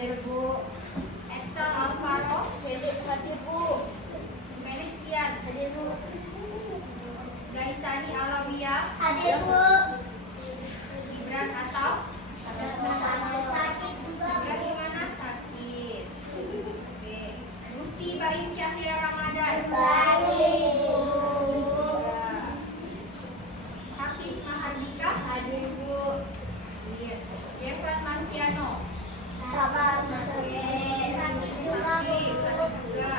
Hadir Bu. Excel Alvaro. Hadir Bu. Felix Sian. Hadir Bu. Gaisani Alawiyah. Hadir Bu. Gibran Atau. Sakit juga Gibran gimana? Sakit. Oke. Gusti Baim Cahya Ramadan. Sakit Bu. Hafiz Mahardika. Hadir Bu. Jefran Lansiano. Kabar sakit. Sakit juga Bu. Sakit juga.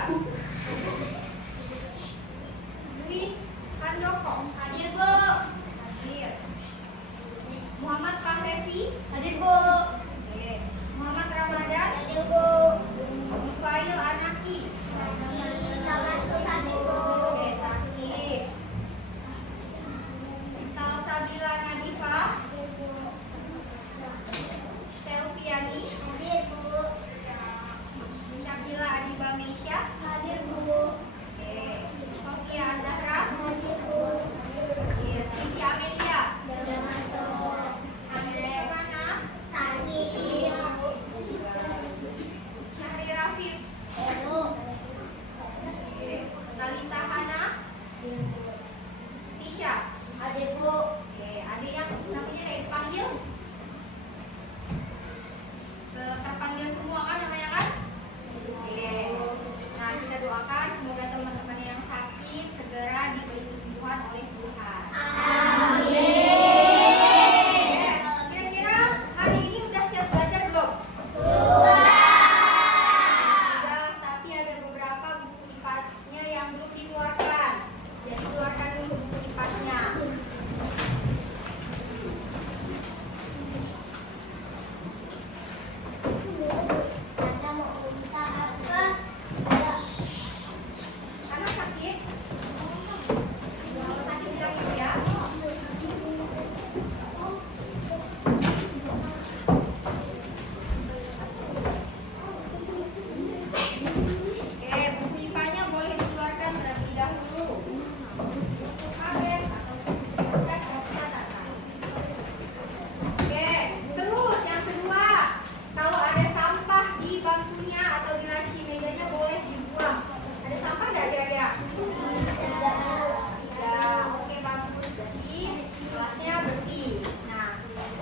Luis Handoko. Hadir Bu. Hadir. Muhammad Fahrevi. Hadir Bu. Oke. Muhammad Ramadan. Hadir Bu. Ifail Anaki. Sakit Bu. Oke, sakit. Salsabila Nadifa. Selviani. Hadir Bu. Syakila Adiba Meisya. Hadir Bu. Oke. Sofia Azahra. Hadir Bu. Oke. Siti Amelia. Udah masuk. Hadir mana? Sakit. Syahri Rafif. Bu. Oke. Talita Hana. Tisha. Hadir Bu. Oke. Ada yang namanya kayak dipanggil? Terpanggil semua kan namanya kan? Oke. Nah, kita doakan semoga teman-teman yang sakit segera diberi kesembuhan oleh Tuhan. Amin. Kira-kira hari ini udah siap belajar belum? Sudah. Sudah, tapi ada beberapa buku kipasnya yang belum dikeluarkan. Jadi keluarkan dulu buku kipasnya. Anda mau minta apa? Anak sakit? Kalau sakit bilang ibu ya. Oke, buku IPA-nya boleh dikeluarkan terlebih dahulu. Buku karet atau buku cek catatan. Oke, terus yang kedua, kalau ada sampah di bangkunya atau di laci mejanya boleh dibuang. Ada sampah nggak kira-kira? Tidak. Oke, bagus. Jadi kelasnya bersih. Nah,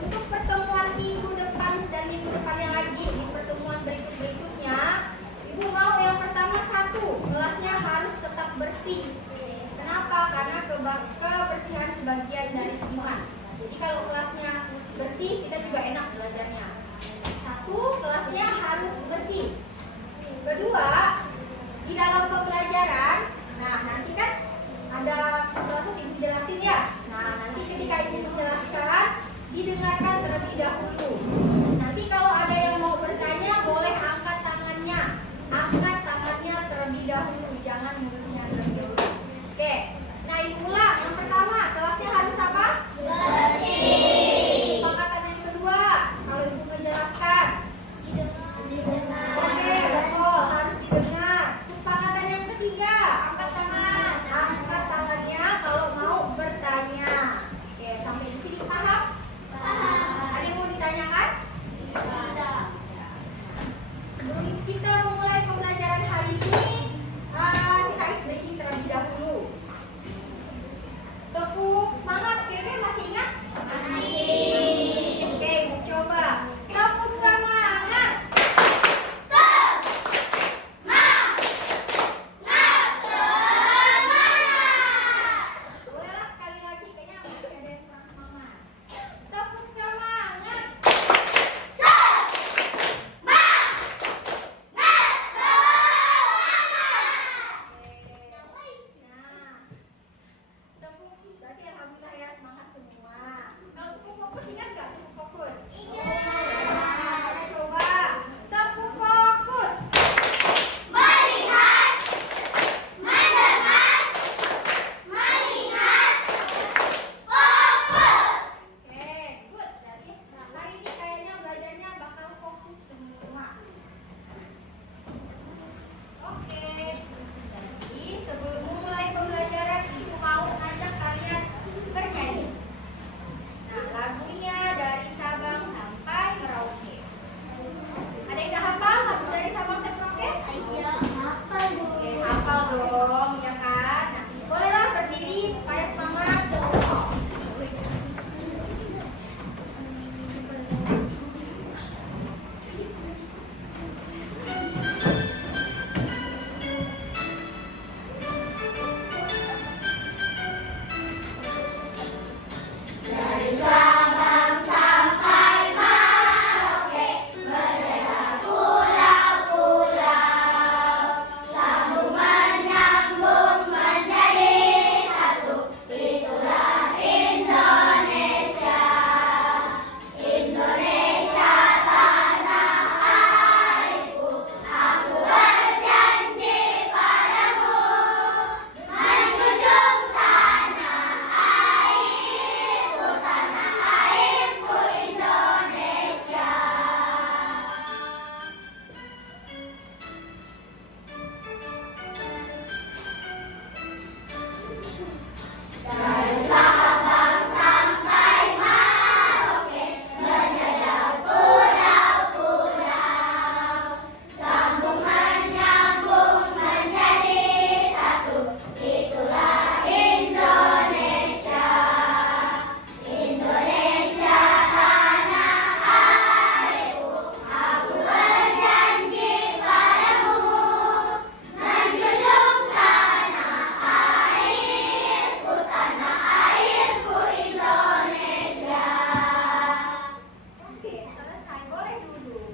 untuk pertemuan minggu depan dan minggu depannya lagi di pertemuan berikutnya, Ibu mau yang pertama satu, kelasnya harus tetap bersih. Kenapa? Karena kebersihan sebagian dari iman. Jadi kalau kelasnya bersih, kita juga enak belajarnya. Satu, kelasnya harus bersih. Kedua, di dalam pembelajaran, nah nanti kan ada proses ibu jelasin ya. Nah nanti ketika ibu menjelaskan, didengarkan terlebih dahulu. Nanti kalau ada yang mau bertanya, boleh angkat tangannya. Angkat tangannya terlebih dahulu, jangan mulutnya terlebih dahulu. Oke, nah ibu ulang. Yang pertama, kelasnya harus apa? Bersih. Kesepakatan yang kedua, kalau ibu menjelaskan. Oke, betul, harus didengar. Kesepakatan yang ketiga, angkat tangan. Angkat tangannya kalau mau bertanya. Oke, sampai Sabang sampai Merauke, menjajah pulau-pulau. Sambung menyambung menjadi satu, itulah Indonesia. Indonesia tanah airku, aku berjanji padamu, menjunjung tanah airku Indonesia. Dari Sabang sampai Merauke, menjajah pulau-pulau. Sambung menyambung menjadi satu, itulah Indonesia. Indonesia tanah airku, aku berjanji padamu, menjunjung tanah airku Indonesia. Oke, selesai. Boleh duduk.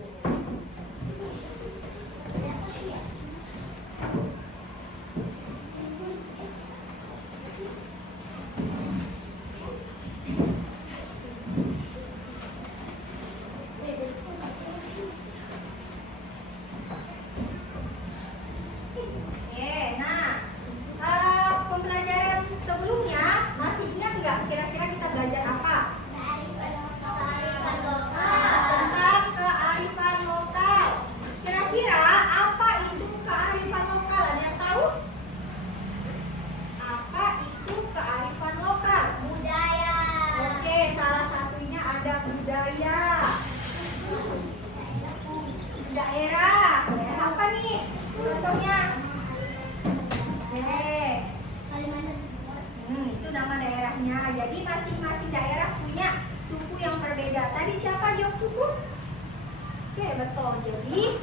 Pembelajaran sebelumnya masih ingat nggak kira-kira kita belajar apa? Tentang kearifan lokal. Kira-kira apa itu kearifan lokal? Ada yang tahu? Apa itu kearifan lokal? Budaya. Oke, salah satunya ada budaya. Daerah. Daerah apa nih? Contohnya? Kalimantan. Itu nama daerahnya. Jadi masing-masing daerah punya suku yang berbeda. Tadi siapa jawab suku? Oke, betul. Jadi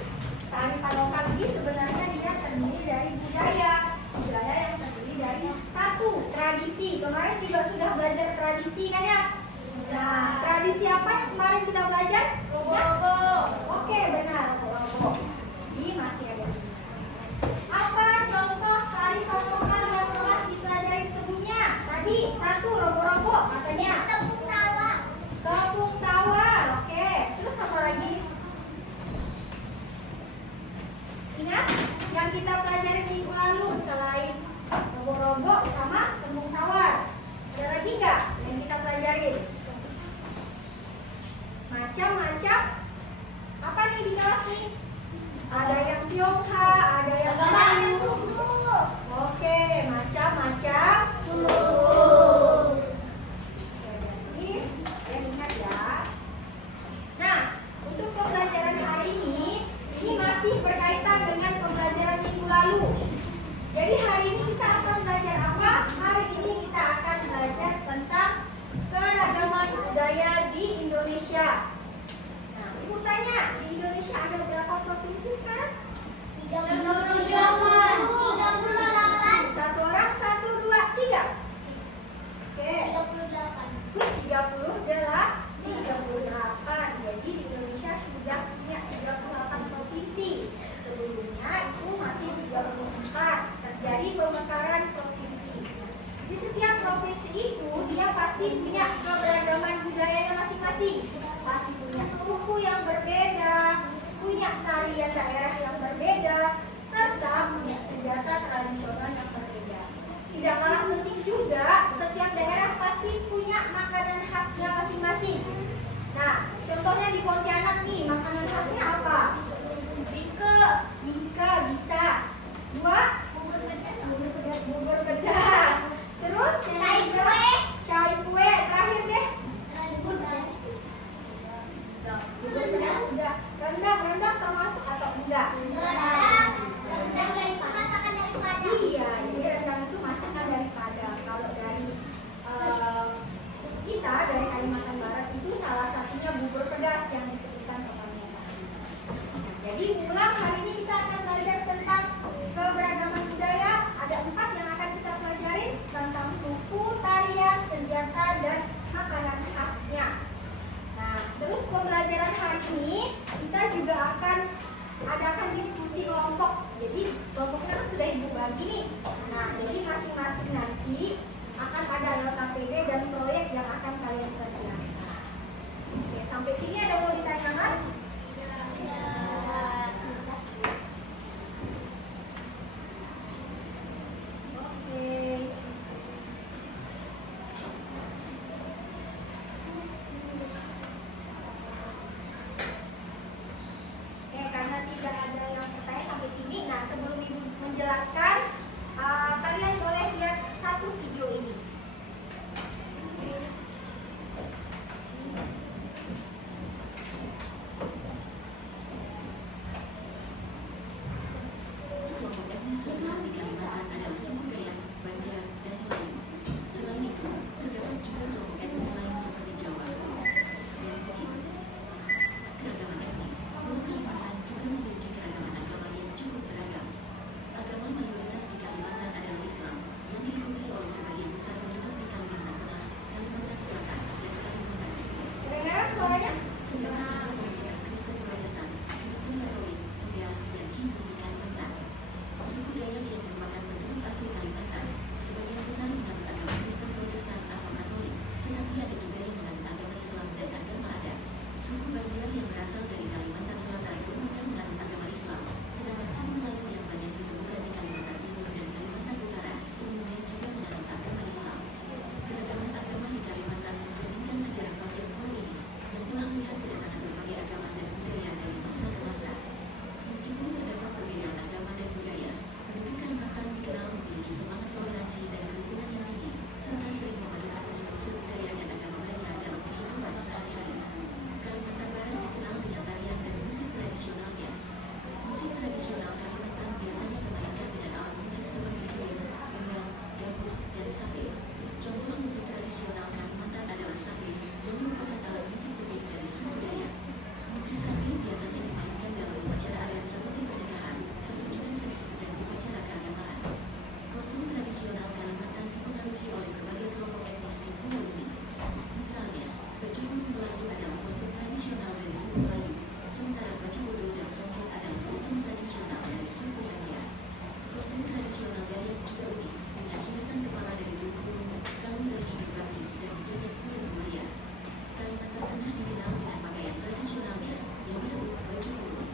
kearifan lokal ini sebenarnya dia terdiri dari budaya. Budaya yang terdiri dari satu, tradisi. Kemarin juga sudah belajar tradisi kan ya? Nah, tradisi apa yang kemarin kita belajar? Robo-robo. Oke, benar. Robo-robo. Ini masih ada. Apa contoh kearifan lokal yang telah dipelajari sebelumnya? Tadi satu, robo-robo katanya. Tepung tawa. Tepung tawar. Oke, terus apa lagi? Ingat yang kita pelajari minggu lalu selain robo-robo sama tepung tawar. Ada lagi nggak yang kita pelajarin? Macam-macam. Apa nih di kelas nih? Ada yang Tionghoa, ada yang Melayu. Oke, macam-macam suku. Jadi, kalian ingat ya. Nah, untuk pembelajaran hari ini masih berkaitan dengan pembelajaran minggu lalu. Jadi hari ini kita akan belajar apa? Hari ini kita akan belajar tentang keragaman budaya di Indonesia. Nah, ibu tanya, di Indonesia ada berapa provinsi sekarang? 38. Satu orang, 1, 2, 3. Oke. 38. 38. Jadi di Indonesia sudah punya 38 provinsi. Sebelumnya itu masih 34. Terjadi pemekaran provinsi. Di setiap provinsi itu dia pasti punya keberagaman budayanya masing-masing. Pasti punya suku yang berbeda, punya tarian daerah yang berbeda, serta punya senjata tradisional yang berbeda. Tidak kalah penting juga, setiap daerah pasti punya makanan khasnya masing-masing. Nah, contohnya di Pontianak nih, makanan khasnya apa? Bika bisa. 2, bubur pedas. Terus cai kue. Terakhir deh. Bubur pedas udah. Rendang termasuk atau enggak? Iya, jadi rendang itu masakan dari Padang. Kalau dari kita dari Kalimantan Barat itu salah satunya bubur pedas yang disebutkan temannya. Jadi ulang hari ini kita akan belajar tentang keberagaman budaya. Ada 4 yang akan kita pelajari tentang suku, tarian, senjata, dan makanan khas akan diskusi kelompok. Jadi kelompoknya kan sudah ibu bagi nih. Nah, jadi masing-masing nanti akan ada LKPD dan proyek yang akan kalian kerjakan. Oke, sampai sini ada mau ditanyakan? Oke. Karena tidak ada yang bertanya sampai sini. Nah, sebelum ibu menjelaskan, kalian boleh lihat satu video ini. Kelompok etnis terbesar di Kalimantan adalah suku Dayak, Banjar, dan Melayu. Selain itu, terdapat juga kelompok etnis lain seperti Jawa dan Bugis. Keragaman etnis, Pulau Kalimantan juga memiliki keragaman agama yang cukup beragam. Agama mayoritas di Kalimantan adalah Islam, yang diikuti oleh sebagian besar penduduk di Kalimantan Tengah, Kalimantan Selatan, dan Kalimantan Timur. Kedengaran suaranya? Terdapat juga komunitas Kristen Protestan, Kristen Katolik, Buddha, dan Hindu di Kalimantan. Suku Dayak yang merupakan penduduk asli Kalimantan, sebagian besar menganut agama Kristen Protestan atau Katolik, tetapi ada juga yang menganut agama Islam dan agama adat. Suku Banjar yang berasal dari Kalimantan Selatan umumnya menganut agama Islam, sedangkan suku Melayu yang banyak ditemukan di Kalimantan Timur dan Kalimantan Utara umumnya juga menganut agama Islam. Keragaman agama di Kalimantan mencerminkan sejarah panjang pulau ini, yang telah melihat kedatangan berbagai agama dan budaya dari masa ke masa. Meskipun terdapat perbedaan agama dan budaya, penduduk Kalimantan dikenal memiliki semangat toleransi dan kerukunan yang tinggi, serta sering memadukan unsur-unsur budaya dan agama mereka dalam kehidupan sehari-hari. Kalimantan Barat dikenal dengan tarian dan musik tradisionalnya. Musik tradisional Kalimantan biasanya dimainkan dengan alat musik seperti suling, gendang, gambus, dan sape. Contoh musik tradisional Kalimantan adalah sape, yang merupakan alat musik penting dari suku Dayak. Musik sape biasanya dimainkan dalam upacara adat seperti pernikahan, pertunjukan seni, dan upacara keagamaan. Kostum tradisional Kalimantan dipengaruhi oleh berbagai kelompok etnis di pulau ini. Misalnya, baju kurung Melayu adalah kostum tradisional dari suku Melayu, sementara baju bodo dan songket adalah kostum tradisional dari suku Banjar. Kostum tradisional Dayak juga unik, dengan hiasan kepala dari bulu kurung, kalung dari gigi babi, dan jaket kulit buaya. Kalimantan Tengah dikenal dengan pakaian tradisionalnya, yang disebut baju kurung.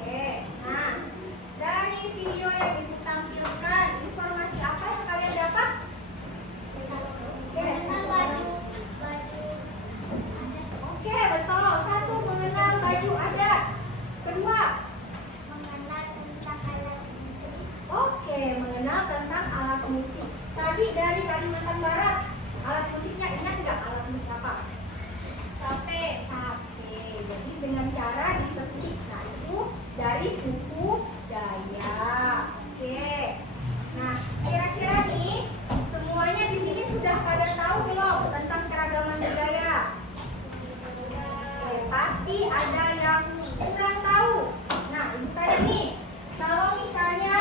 Oke, nah dari video yang ibu tampilkan, informasi apa yang kalian dapat? Mengenal baju Oke, betul. Satu, mengenal baju adat. Kedua, mengenal tentang alat musik. oke, mengenal tentang alat musik. Tadi dari Kalimantan Barat, alat musiknya ingat nggak alat musik apa? Sape. Jadi dengan cara dipetik. Nah, itu dari suku Dayak. Oke. Nah, kira-kira nih semuanya di sini sudah pada tahu belum tentang keragaman budaya? Oke, pasti ada yang kurang tahu. Nah, ibu tanya nih, kalau misalnya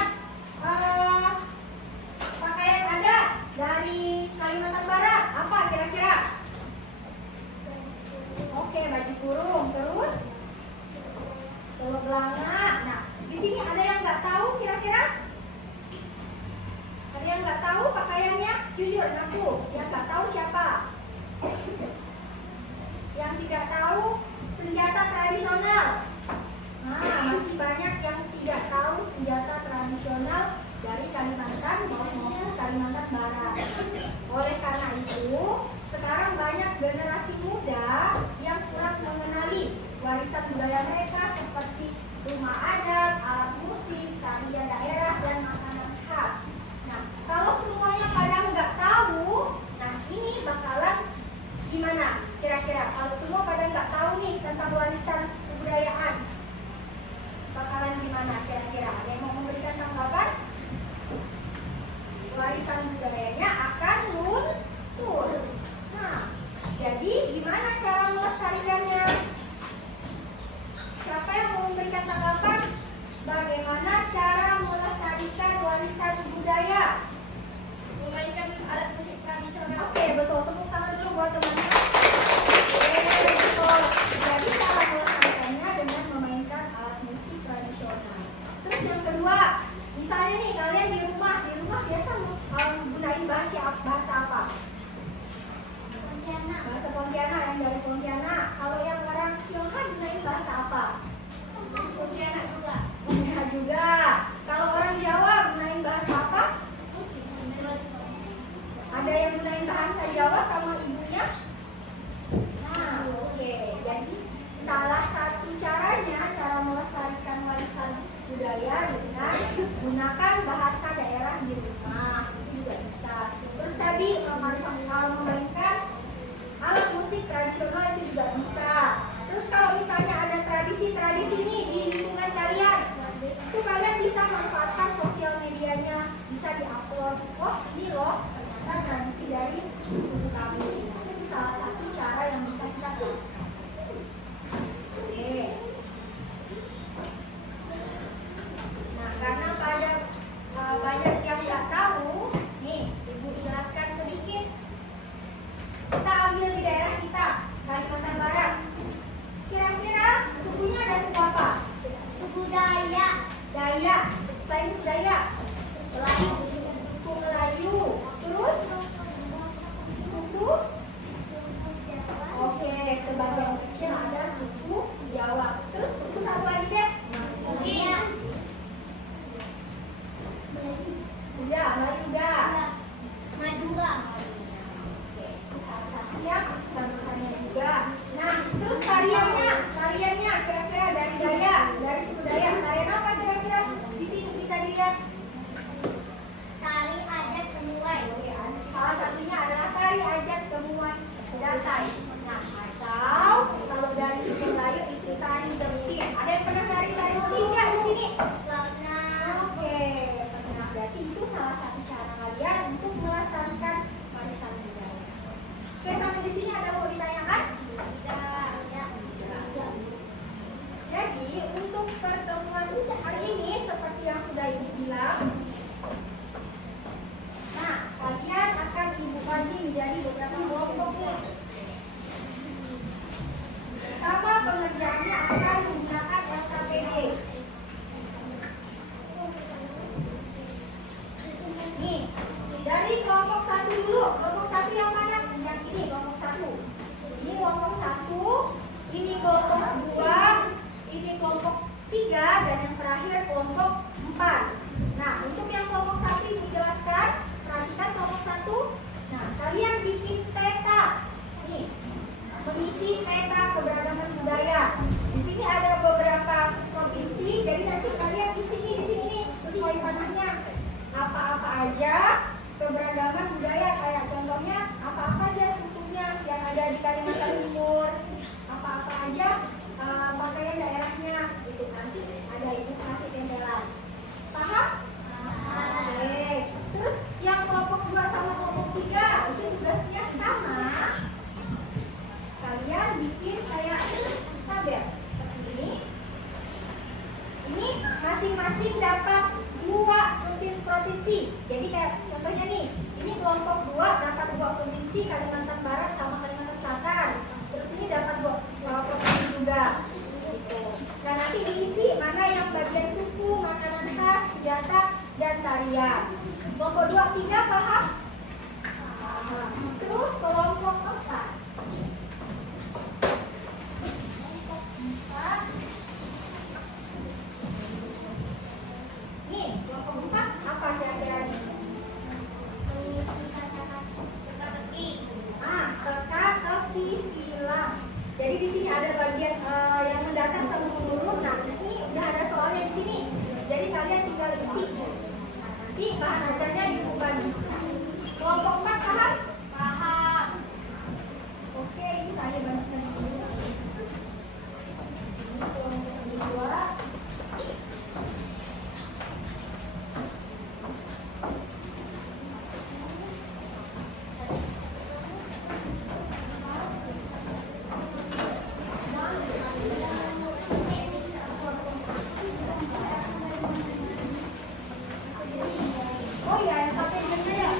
pakaian adat dari Kalimantan Barat, apa kira-kira? Oke, baju kurung. Terus telur belanga. Nah, di sini ada yang nggak tahu kira-kira? Ada yang nggak tahu pakaiannya? Jujur ngaku. Yang nggak tahu siapa? Yang tidak tahu senjata tradisional. Nah, masih banyak yang tidak tahu senjata tradisional dari Kalimantan maupun Kalimantan Barat. Oleh karena itu, sekarang banyak generasi muda yang kurang mengenali warisan budaya mereka seperti rumah adat, alat musik, tarian daerah, dan makanan khas. Nah, kalau semuanya pada nggak tahu, nah ini bakalan gimana? Kira-kira kalau semua pada nggak tahu nih tentang warisan kebudayaan, bakalan gimana kira-kira? Ada yang mau memberikan tanggapan? Warisan budayanya akan luntur. Nah, jadi gimana cara melestarikannya? Siapa yang mau memberikan tanggapan? Bagaimana cara melestarikan warisan budaya? Memainkan alat musik tradisional. Oke, betul. Tepuk tangan dulu buat teman-teman. Oke, betul. Jadi cara melestarikannya dengan memainkan alat musik tradisional. tradisional itu juga bisa. Terus kalau misalnya ada tradisi-tradisi nih di lingkungan kalian, itu kalian bisa manfaatkan sosial medianya, bisa diupload. Oh ini loh ternyata tradisi dari suku kami. Itu salah satu cara yang bisa kita lakukan. Oke. Nah karena banyak yang nggak tahu, nih ibu jelaskan sedikit. Kita ambil di daerah kita, Kalimantan Barat. Kira-kira sukunya ada suku apa? Suku Dayak. Dayak. Selain suku Dayak, Melayu. Suku Melayu. Terus suku? Oke, sebagian kecil ada suku Jawa. Terus suku satu lagi deh. Iya. Udah, Melayu udah. Madura. Oke, itu salah satu yang terbesarnya juga. Nah, terus tariannya kira-kira dari Dayak, dari suku Dayak. Tarian apa kira-kira? Di sini bisa dilihat. Tari Ajat Kemuai. Oke, salah satunya adalah tari Ajat Kemuai Datai. Nah, atau kalau dari suku Melayu itu tari Zempir. Ada yang pernah tari Zempir nggak di sini? Warna. Oke, pernah. Berarti itu salah satu cara kalian untuk melestarikan warisan budaya. Oke, sampai di sini ada mau ditanyakan? Jadi untuk pertemuan hari ini seperti yang sudah ibu bilang, nah kalian akan ibu bagi menjadi beberapa kelompok nih. Sama pengerjaannya akan menggunakan LKPD. Nih, dari kelompok 1 dulu. Kelompok 1 yang mana? Yang ini kelompok 1. Ini kelompok 1, ini kelompok 2, ini kelompok 3, dan yang terakhir kelompok 4. Nah, untuk yang kelompok 1 ibu jelaskan, perhatikan kelompok 1. Nah, kalian bikin peta. Nih, mengisi peta keberagaman budaya. Di sini ada beberapa provinsi, jadi nanti kalian di sini sesuai panahnya. Apa-apa aja keberagaman budaya, kayak contohnya apa-apa aja sukunya yang ada di Kalimantan Timur, apa-apa aja pakaian daerahnya, itu nanti ada ibu kasih tempelan. Paham? Oke. Terus yang kelompok 2 sama kelompok 3 itu tugasnya sama. Kalian bikin kayak tabel seperti ini. Ini masing-masing dapat 2 provinsi. Jadi kayak contohnya nih, ini kelompok 2 dapat 2 provinsi, Kalimantan Barat sama Kalimantan Selatan. Terus ini dapat 2 provinsi juga. Gitu. Nah nanti diisi mana yang bagian suku, makanan khas, senjata, dan tarian. Kelompok 2, 3 paham? Paham. Terus kelompok 4. Nih, kelompok 4 apa kira-kira nih? Teka-teki silang. Jadi di sini ada bagian yang mendatar sama menurun. Nah, ini udah ada soalnya di sini. Jadi kalian tinggal isi. Nah, nanti bahan ajarnya dibuka. Kelompok 4 paham? Paham. Oke, ini saya banyak dulu. Ini kelompok 2. Oh ya, sampai dulu ya.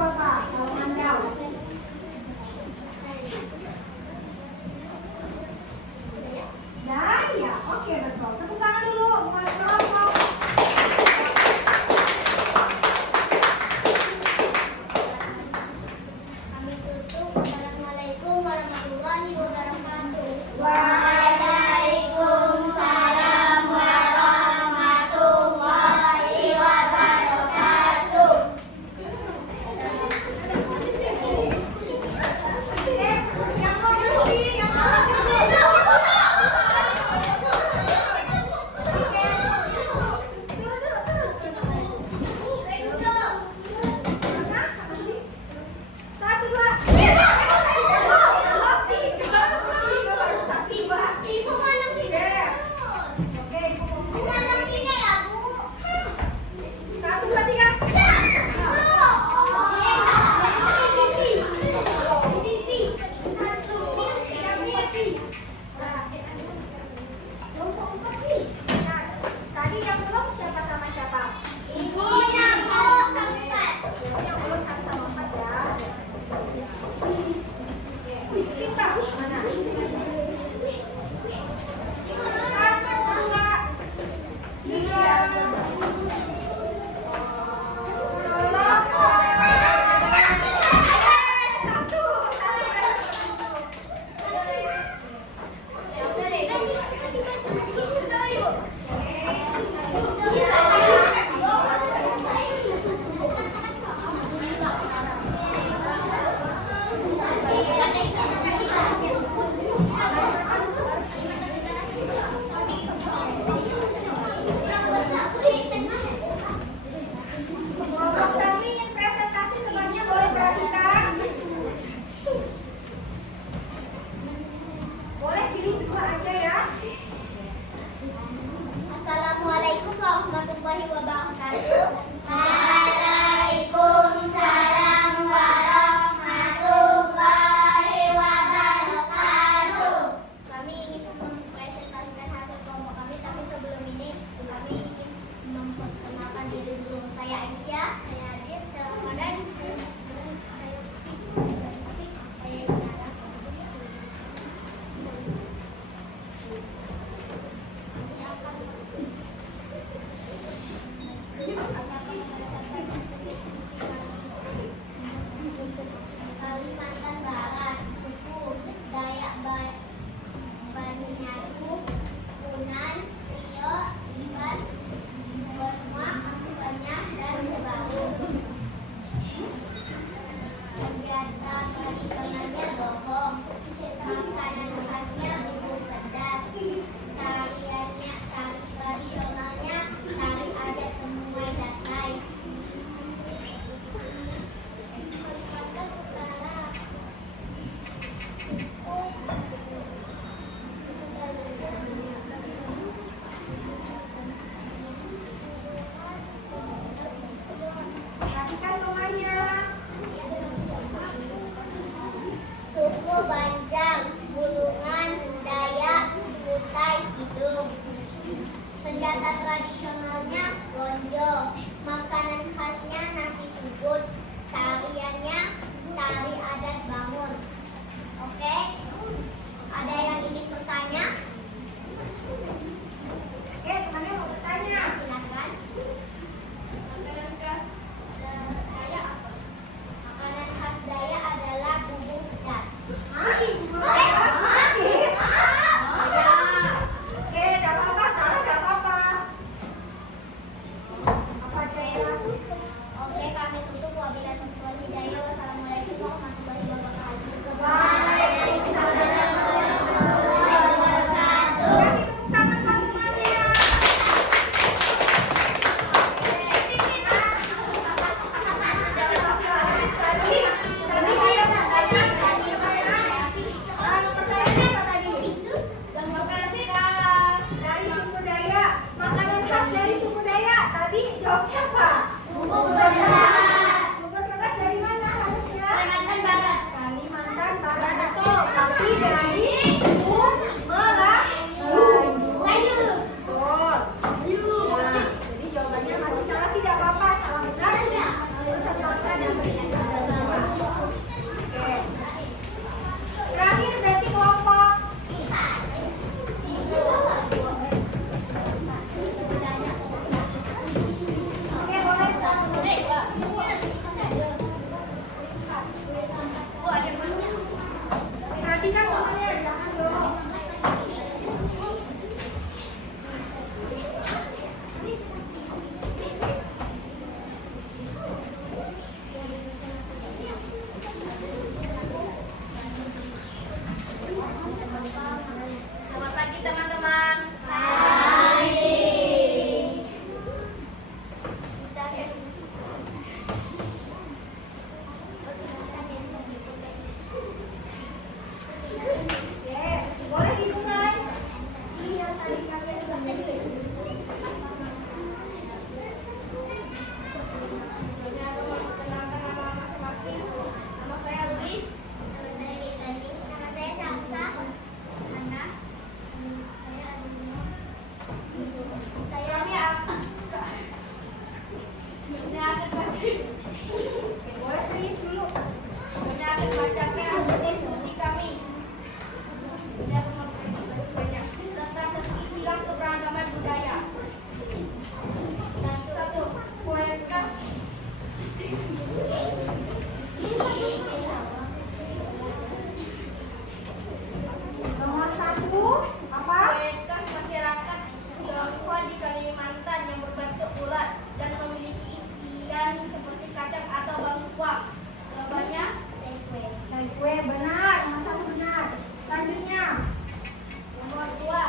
apa kalau mandau? Daya. Oke, betul. Tepuk tangan dulu buat kelompok. Kami tutup. Assalamualaikum warahmatullahi wabarakatuh. Waalaikumsalam warahmatullahi wabarakatuh. Yang mau dulu, yang mau Satu, dua. Ibu mandang sini. Oke, Ibu mandang sini lah, Bu. 1, 2, 3. Tadi yang belum siapa sama siapa? Ibu yang mau sampai. Yang belum 1 sama 4 ya. Kita mana? 1, 2, 3. Kelompok satu ingin presentasi temannya, boleh perhatikan. Boleh pilih 2 aja ya. Assalamualaikum warahmatullahi wabarakatuh. Waalaikumsalam warahmatullahi wabarakatuh. Kami ingin mempresentasikan hasil kelompok kami, tapi sebelum ini kami ingin memperkenalkan diri dulu. Saya Aisyah, saya Adit, saya Ramadan, saya Inara. Kalimantan Barat, suku Dayak Banyunyatu, Punan, Rio, Iban, Borma, Ambanya, dan Sebaru. Senjata tradisionalnya dohong, makanan khasnya bubur pedas, tariannya tari tradisionalnya tari adat Temuai Datai. Kalimantan Utara. Perhatikan temannya. Suku Banjang, Bulungan, Dayak, Kutai, Kidung. Senjata tradisionalnya lonjo, makanan khasnya nasi sudut, tariannya tari adat Bangun. Oke, ada yang ingin bertanya? Oke, temannya mau bertanya. Silakan. Makanan khas Dayak apa? Makanan khas Dayak adalah bubur pedas. bubur pedas. Oke, tidak apa-apa, salah tidak apa-apa. Apa aja ya? Oke, kami tutup. Wabillahi taufiq hidayah. Wassalamualaikum warahmatullahi wabarakatuh. Waalaikumsalam warahmatullahi wabarakatuh. Kasih tepuk tangan buat temannya. Dari suku Dayak, makanan khas dari suku Dayak. Tadi jawabnya apa? Bubur pedas. Bubur pedas dari mana harusnya? Kalimantan Barat. Kalimantan Barat, betul. Tapi dari suku Melayu. Betul. Nah, jadi jawabannya masih salah, tidak apa-apa. Salah benar. Harus jawabkan yang benar. Boleh serius dulu. Ini akan bacakan hasil diskusi kami. Ini akan banyak tentang istilah keberagaman budaya. Satu, kue khas. Nomor satu, apa? Kue khas masyarakat Tionghoa di Kalimantan yang berbentuk bulat dan memiliki isian seperti kacang atau bangkuang. Jawabannya cai kue, benar. Nomor satu benar. Selanjutnya, nomor dua,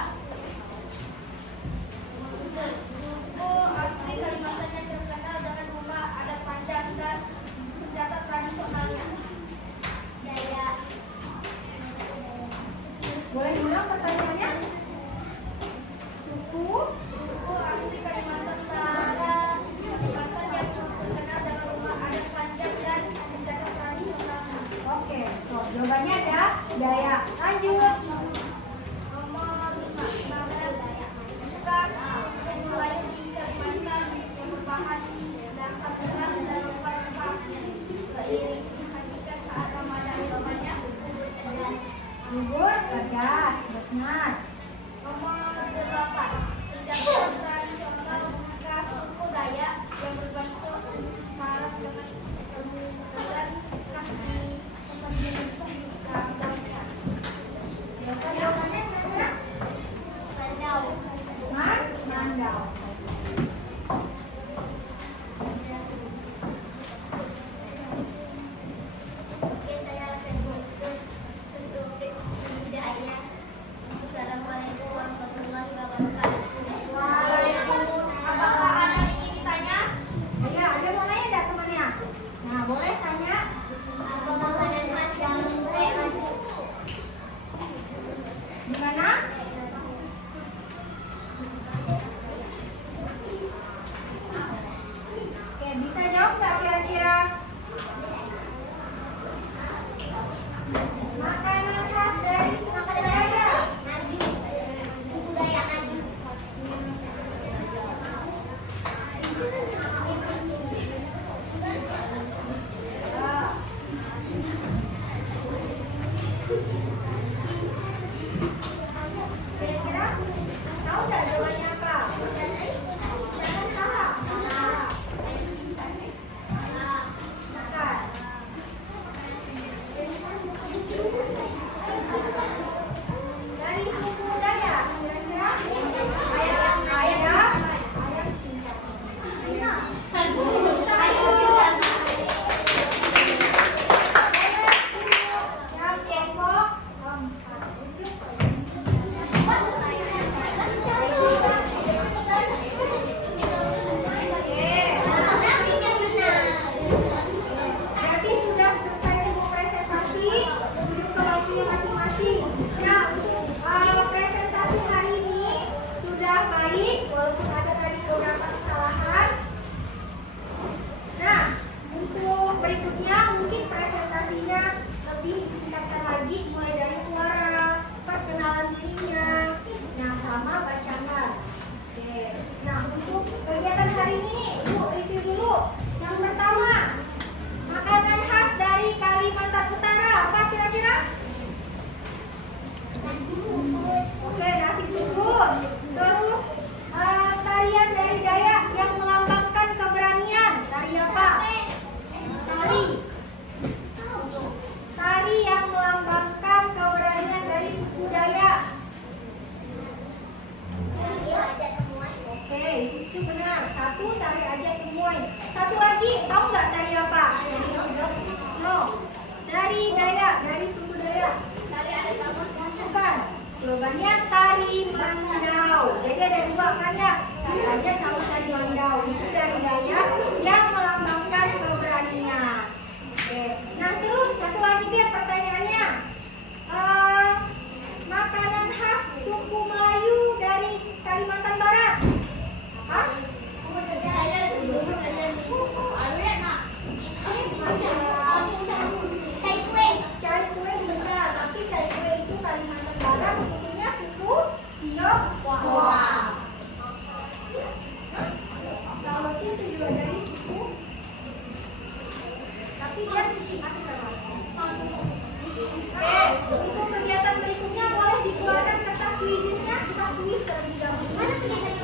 suku asli Kalimantan yang terkenal dengan rumah adat panjang dan senjata tradisionalnya. Dayak. Boleh diulang pertanyaannya? Suku asli Kalimantan Utara, Kalimantan yang terkenal dengan rumah adat panjang dan senjata tradisionalnya. Oke, so, jawabannya ada Dayak. Lanjut. Nomor 5, bekas Melayu di Kalimantan yang berbahan dasar beras dan rempah-rempah seiring disajikan saat Ramadan. Jawabannya bubur pedas, benar. Nomor 8, senjata tradisional bekas suku Dayak yang berbentuk parang dengan kemudian khas di tempat dibentuk gambarnya. Jawabannya kira-kira? Bandau. Benar, Mandau. Oke, saya Fedrik Hidayah. Assalamualaikum warahmatullahi wabarakatuh. Waalaikumsalam. Apakah anak ini ditanya? Iya, ada mau nanya enggak temannya? Nah, boleh tanya. Apa makanan khas yang mulai maju? Gimana? Oke, bisa jawab nggak kira-kira? Makanan khas dari suku Dayak. Maju. Suku Dayak maju. Kira-kira tahu nggak jawabannya apa? Jangan salah. Bukan. Dari suku Dayak, kira-kira ayam cincang. Jam jengkok. Berarti sudah selesai semua presentasi, duduk ke waktunya masing-masing. Nah, presentasi hari ini sudah baik, walaupun ada tadi beberapa kesalahan. Nah, untuk berikutnya mungkin presentasinya lebih ditingkatkan lagi, mulai dari suara, perkenalan dirinya, nah sama bacaan. Oke. Nah, untuk kegiatan hari ini, Ibu review dulu. Yang pertama, makanan khas dari Kalimantan Utara, apa kira-kira? Oke, nasi sungguh. Terus tarian dari Dayak yang melambangkan keberanian. Tari apa? Tari yang melambangkan keberanian dari suku Dayak. Oke, itu benar. Satu, tari ajak temuan. Satu lagi, tahu nggak tari apa? No. Dari Dayak, dari suku Dayak. Tari adat kamus. Bukan. Jawabannya tari mandau. Jadi ada dua kan ya? Tari ajak sama tari mandau. Itu dari Dayak yang melambangkan keberanian. Oke. Nah terus satu lagi dia pertanyaannya. Makanan khas suku Melayu dari Kalimantan Barat. Apa? Cai kue bisa, tapi cai kue itu Kalimantan Barat sukunya suku Tionghoa. Kalau itu juga dari suku tapi dia masih termasuk. Oke, untuk kegiatan berikutnya boleh dikeluarkan kertas kuisisnya, kita kuis terlebih dahulu. Mana tulisannya?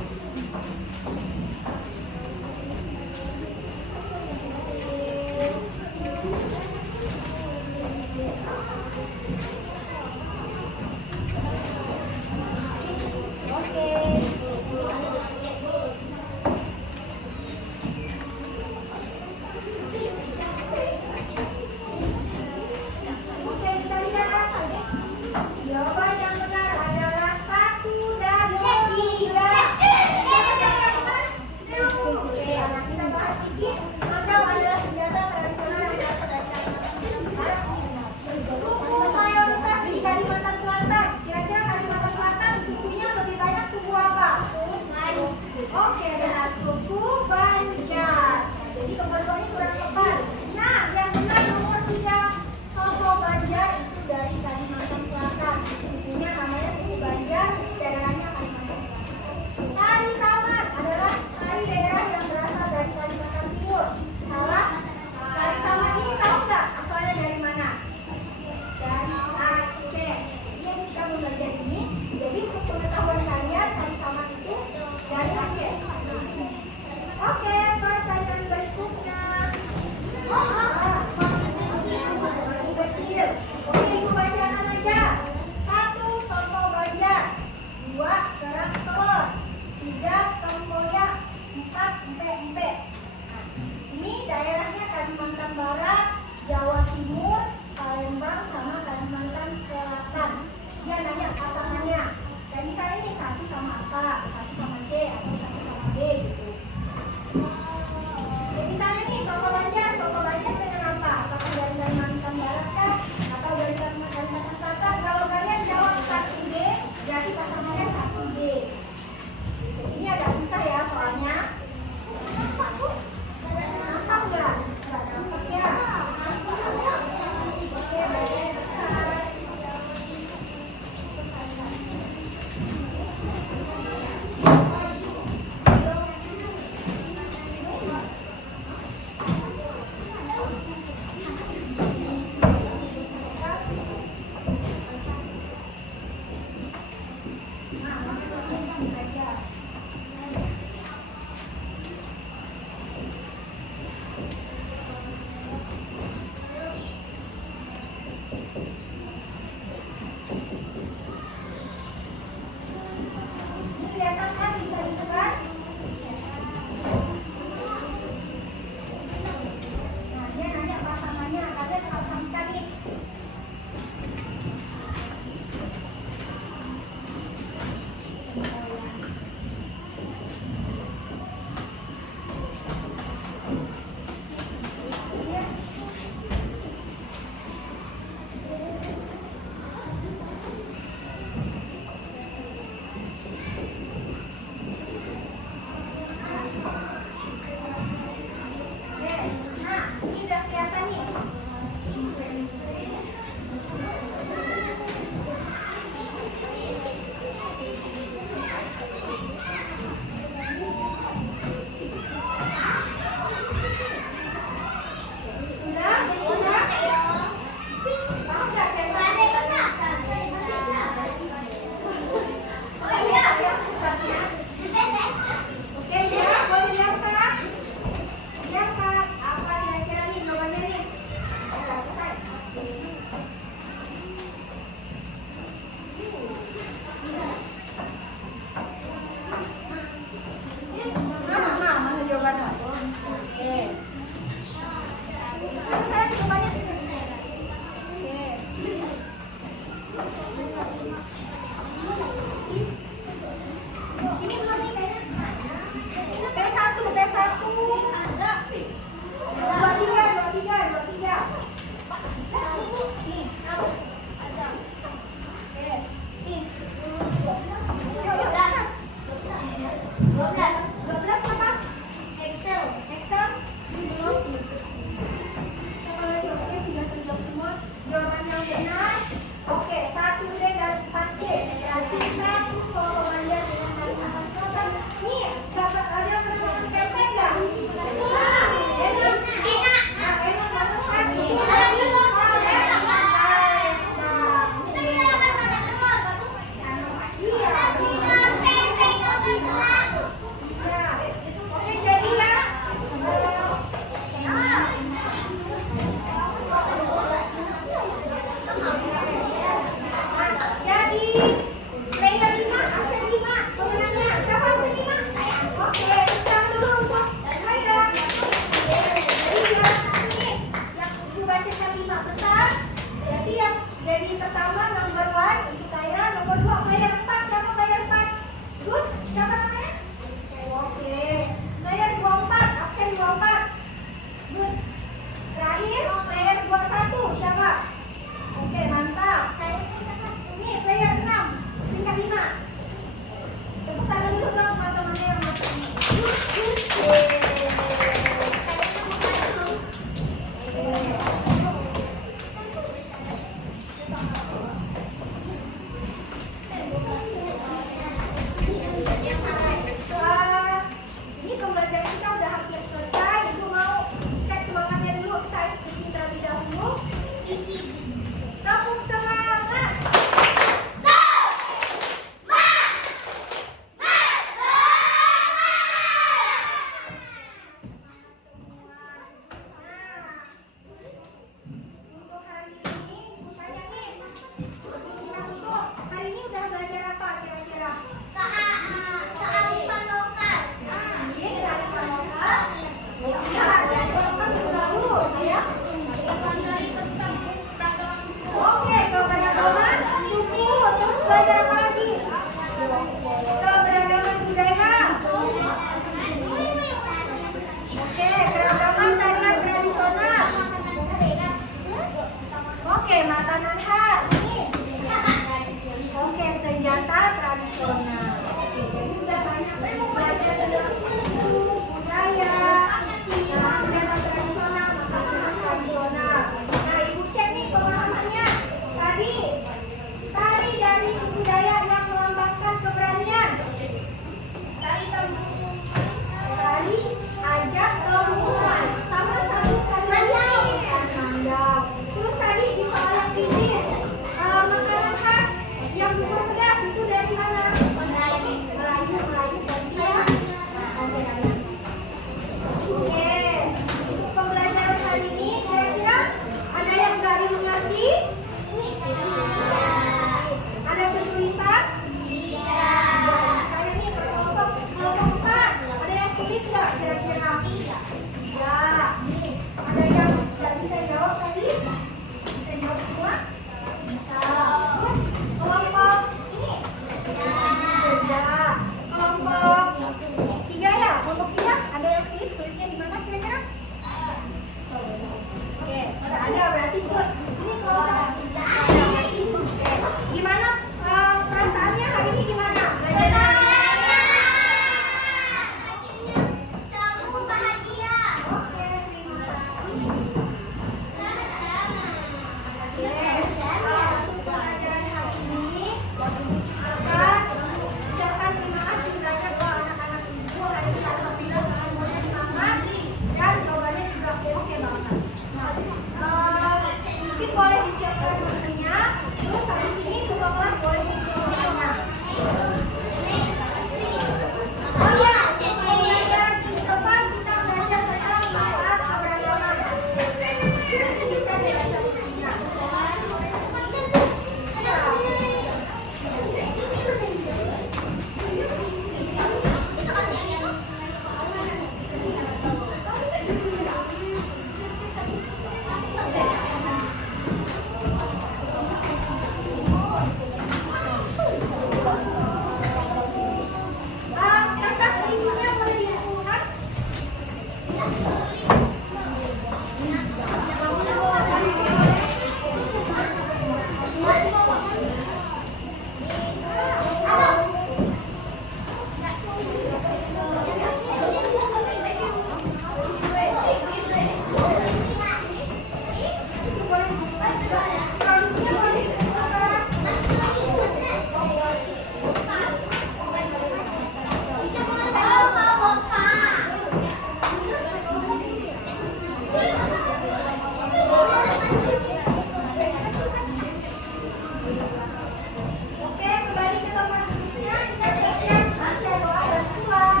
Oke, kembali ke tempat duduknya. Kita siap-siap baca doa dan pulang.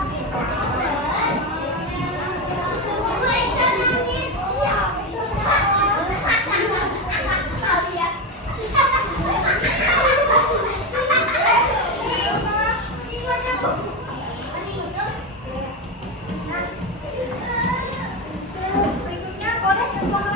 Berikutnya boleh ke ruangan